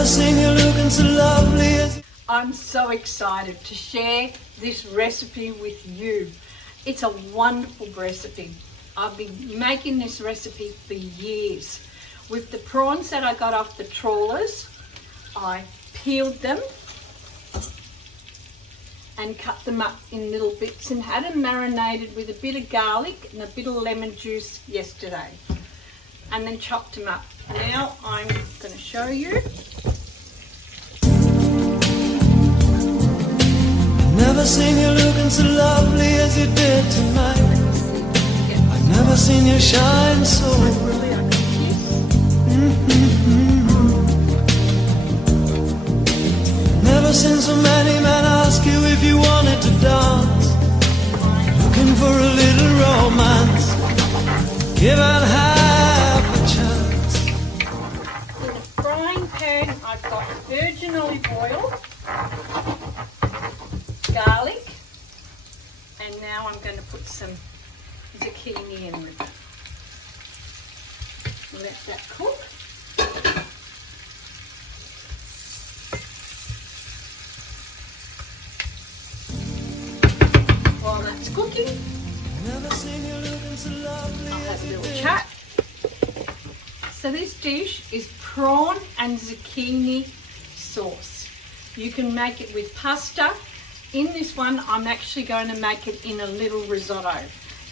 Never seen you looking so lovely as... I'm so excited to share this recipe with you. It's a wonderful recipe. I've been making this recipe for years. With the prawns that I got off the trawlers, I peeled them and cut them up in little bits and had them marinated with a bit of garlic and a bit of lemon juice yesterday, and then chopped them up. Now I'm going to show you. Never seen you looking so lovely as you did tonight. I've never seen you shine so bright. Never seen so many men ask you if you wanted to dance. Looking for a little romance, give it half a chance. In a frying pan, I've got virgin olive oil, garlic, and now I'm going to put some zucchini in with it. Let that cook. While that's cooking, I'll have a little chat. So this dish is prawn and zucchini sauce. You can make it with pasta. In this one, I'm actually going to make it in a little risotto.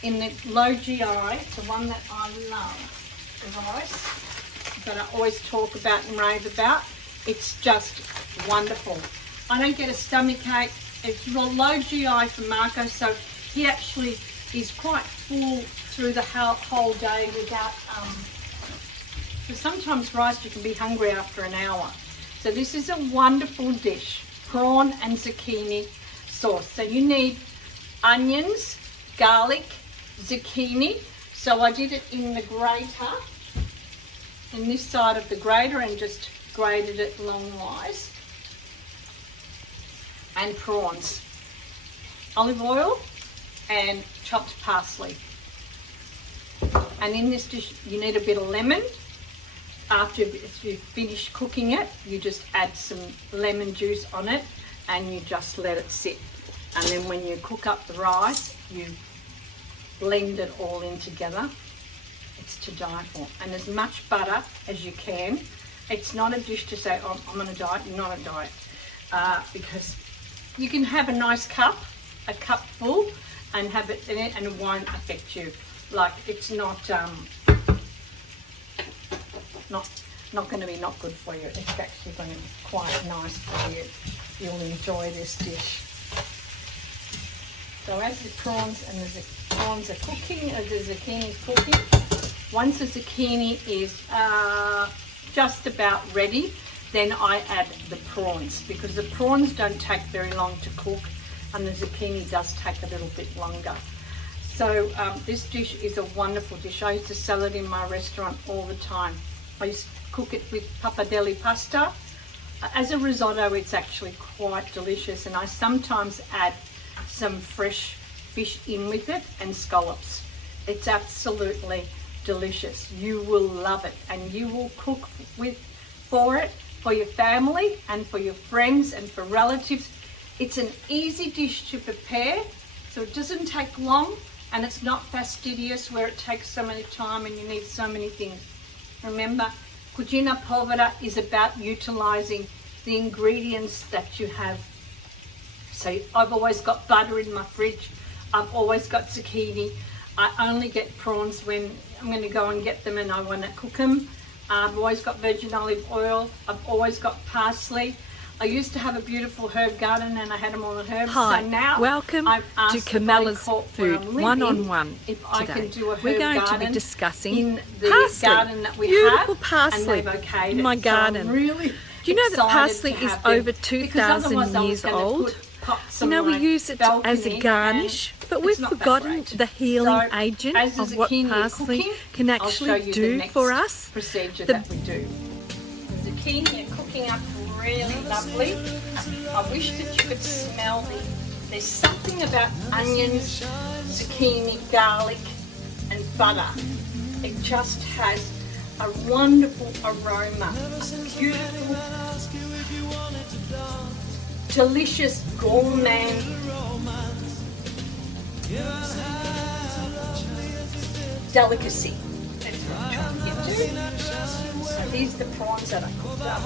In the low GI, the one that I love, the rice, that I always talk about and rave about, it's just wonderful. I don't get a stomach ache. It's low GI for Marco, so he actually is quite full through the whole day without, because sometimes rice you can be hungry after an hour. So this is a wonderful dish, prawn and zucchini sauce. So you need onions, garlic, zucchini. So I did it in the grater, in this side of the grater, and just grated it longwise. And prawns, olive oil and chopped parsley. And in this dish you need a bit of lemon. After you finish cooking it, you just add some lemon juice on it and you just let it sit. And then when you cook up the rice, you blend it all in together. It's to die for. And as much butter as you can. It's not a dish to say, oh, I'm on a diet. You're not on a diet. Because you can have a nice cup, a cup full, and have it in it, and it won't affect you. Like, it's not going to be not good for you. It's actually going to be quite nice for you. You'll enjoy this dish. So as the prawns and the prawns are cooking, as the zucchini is cooking, once the zucchini is just about ready, then I add the prawns, because the prawns don't take very long to cook and the zucchini does take a little bit longer. So this dish is a wonderful dish. I used to sell it in my restaurant all the time. I used to cook it with pappardelle pasta. As a risotto, it's actually quite delicious, and I sometimes add some fresh fish in with it and scallops. It's absolutely delicious. You will love it, and you will cook for it for your family and for your friends and for relatives. It's an easy dish to prepare, so it doesn't take long, and it's not fastidious where it takes so much time and you need so many things. Remember, cucina povera is about utilizing the ingredients that you have. So I've always got butter in my fridge. I've always got zucchini. I only get prawns when I'm going to go and get them and I want to cook them. I've always got virgin olive oil. I've always got parsley. I used to have a beautiful herb garden and I had them all the herbs. Hi, so now welcome to Camilla's Food One-on-One if today. I can do a herb We're going to garden be discussing in the parsley. Garden that we Beautiful have, parsley and they've okayed in it. my So garden. I'm really Do you know that parsley excited to is have them, over because 2,000 otherwise I was years gonna old? pop You some know, we on use it balcony, as a garnish, and but we've it's not that forgotten great. the healing So, agent as the of what zucchini is parsley cooking, can I'll show actually you the do next for us. procedure The- that we do. The zucchini are cooking up really lovely. I wish that you could smell the. There's something about onions, zucchini, garlic, and butter. It just has a a wonderful aroma, a beautiful, delicious gourmet delicacy. That's what I'm trying to get to. So these are the prawns that I cooked up.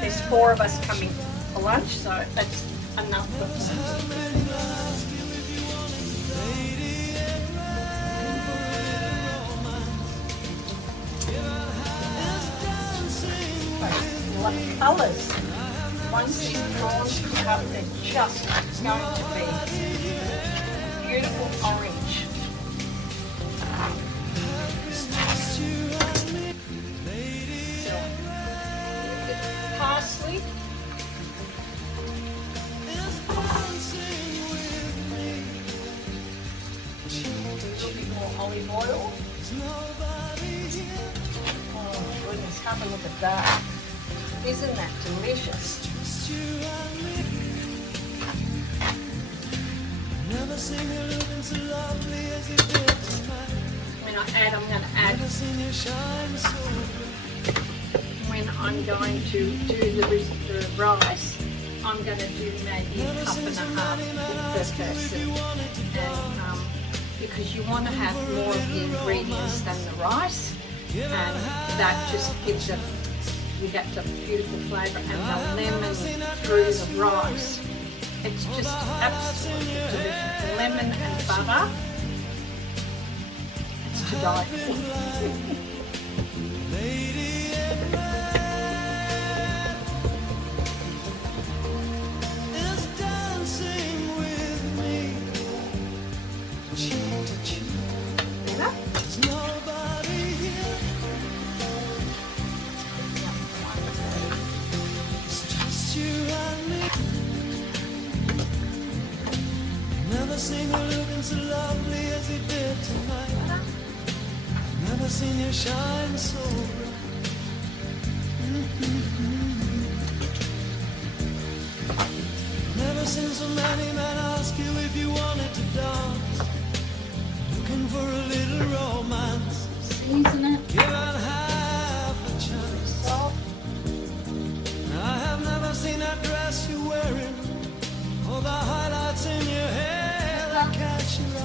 There's 4 of us coming for lunch, so that's enough for what colours. Once these prawns come up, they're just going to be beautiful orange. Parsley. A little bit more olive oil. Oh goodness, have a look at that. Isn't that delicious? When I add, I'm going to add, when I'm going to do the rice, I'm going to do maybe a cup and a half per person. And because you want to have more of the ingredients than the rice, and that just gives it, you get the beautiful flavour and the lemon through the rice. It's just absolutely delicious. Lemon and butter. It's to die for. Never seen you looking so lovely as you did tonight. Never seen you shine so bright. Never seen so many men ask you if you wanted to dance. Looking for a little romance. Season it. Give it half a chance. Salt. I have never seen that dress you're wearing, or the highlights in your hair that catch your eye.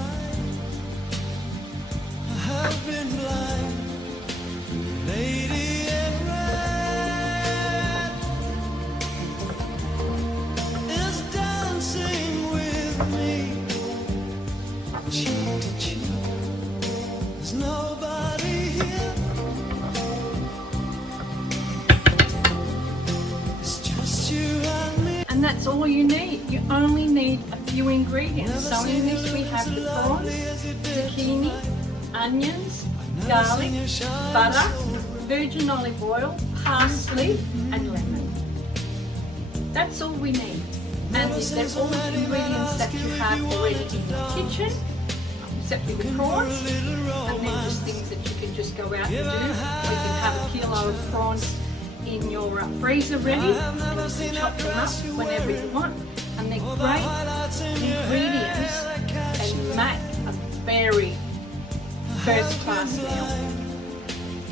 I have been blind, lady in red is dancing with me, cheek to cheek. There's nobody here. It's just you and me. And that's all you need. You only need a few ingredients. So in this we have the prawns, zucchini, onions, garlic, butter, virgin olive oil, parsley and lemon. That's all we need. And they're all the ingredients that you have already in your kitchen, except for the prawns, and then just things that you can just go out and do. You can have a kilo of prawns in your freezer ready, and you can chop them up whenever you want. And they're great ingredients and make a very first-class meal.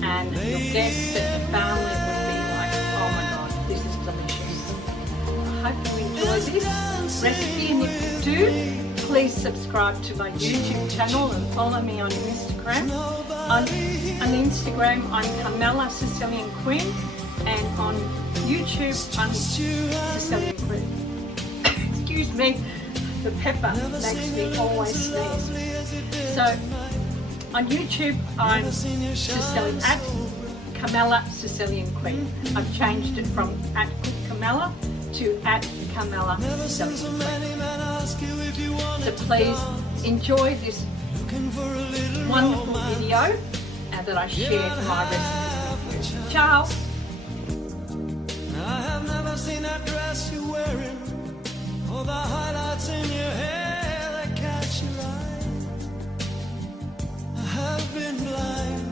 And your guests and your family would be like, oh my god, this is delicious. I hope you enjoy this recipe, and if you do, please subscribe to my YouTube channel and follow me on Instagram. On Instagram, I'm Carmela Sicilian Queen, and on YouTube, I'm Sicilian Queen. Excuse me, the pepper makes me always sneeze. So, on YouTube, I'm Sicilian, at Carmela Sicilian Queen. I've changed it from at Cook Carmela to at Carmela Sicilian Queen. So please enjoy this wonderful video that I shared my recipe with you. Ciao! I have never seen that dress you're wearing, or the highlights in your hair that catch your eye. I have been blind.